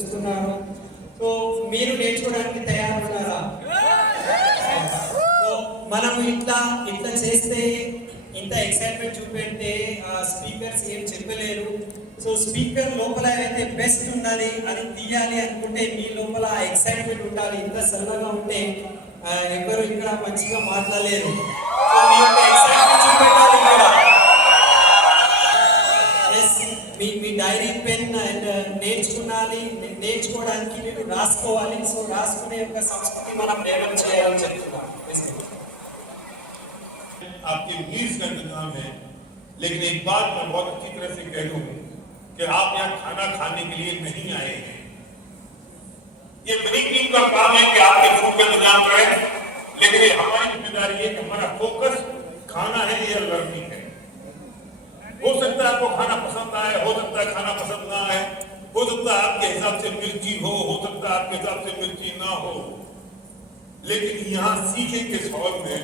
చూస్తున్నాను. సో మీరు నేర్చుకోవడానికి తయారున్నారా? సో మనం ఇట్లా చేస్తే ఇంత ఎక్సైట్మెంట్ చూపెడితే స్పీకర్స్ ఏం చెప్పలేరు. సో స్పీకర్ లోపల అయితే బెస్ట్ ఉన్నది అది తీయాలి అనుకుంటే మీ లోపల ఎక్సైట్మెంట్ ఉండాలి. ఇంత సరళంగా ఉంటే ఎవరు ఇక్కడ మంచిగా మాట్లాడలేరు. సో మీ యొక్క ఎక్సైట్మెంట్ చూపెట్టాలి ఇక్కడ. మీ డైరీ పెన్ అండ్ నేర్చుకోవడానికి మీరు రాసుకోవాలి. సో రాసుకునే యొక్క సంస్కృతి మనం డెవలప్ చేయాలని చెప్తున్నాం. आपके नीड्स का इंतजाम है, लेकिन एक बात मैं बहुत अच्छी तरह से कह दूं कि आप यहाँ खाना खाने के लिए नहीं आए हैं। ये मेरी टीम का काम है कि आपके फूड का इंतजाम करें, लेकिन ये हमारी जिम्मेदारी है कि हमारा फोकस खाना है या लर्निंग है। हो सकता है आपको खाना पसंद आए, हो सकता है खाना पसंद ना आए, हो सकता है आपके हिसाब से मिर्ची हो सकता है आपके हिसाब से मिर्ची ना हो, लेकिन यहाँ सीखेंगे इस हॉल में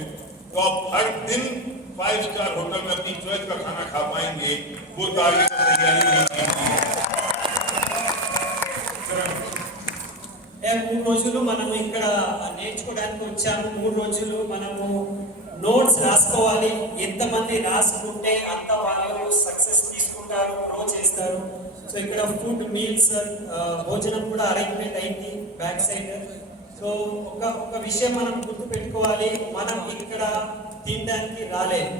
तो आप हर दिन 5 स्टार होटल में अपनी चॉइस का खाना खा पाएंगे। वो మూడు రోజులు మనము ఇక్కడ నేర్చుకోవడానికి వచ్చాము. 3 రోజులు మనము నోట్స్ రాసుకోవాలి. ఎంతమంది రాసుకుంటే అంత వాళ్ళు సక్సెస్ తీసుకుంటారు, గ్రో చేస్తారు. సో ఇక్కడ ఫుడ్ మీల్స్ భోజనం కూడా అరేంజ్మెంట్ అయింది బ్యాక్ సైడ్. సో ఒక విషయం మనం గుర్తు పెట్టుకోవాలి, మనం ఇక్కడ తినడానికి రాలేదు.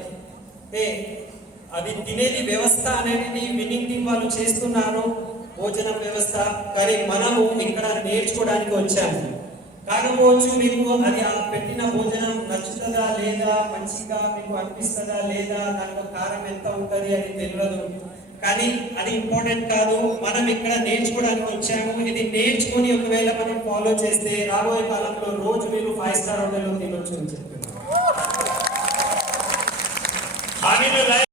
అది తినేది వ్యవస్థ అనేది విన్నింగ్ టీం వాళ్ళు చేస్తున్నారు, భోజన వ్యవస్థ. కానీ మనము ఇక్కడ నేర్చుకోవడానికి వచ్చాము. కాకపోవచ్చు మీకు అది పెట్టిన భోజనం నచ్చుతుందా లేదా, మంచిగా మీకు అనిపిస్తుందా లేదా, దాంట్లో కారం ఎంత ఉంటుంది అది తెలియదు. కానీ అది ఇంపార్టెంట్ కాదు. మనం ఇక్కడ నేర్చుకోవడానికి వచ్చాము. ఇది నేర్చుకుని ఒకవేళ మనం ఫాలో చేస్తే రాబోయే కాలంలో రోజు మీరు 5 స్టార్ హోటల్లో తినొచ్చు అని చెప్తున్నాను.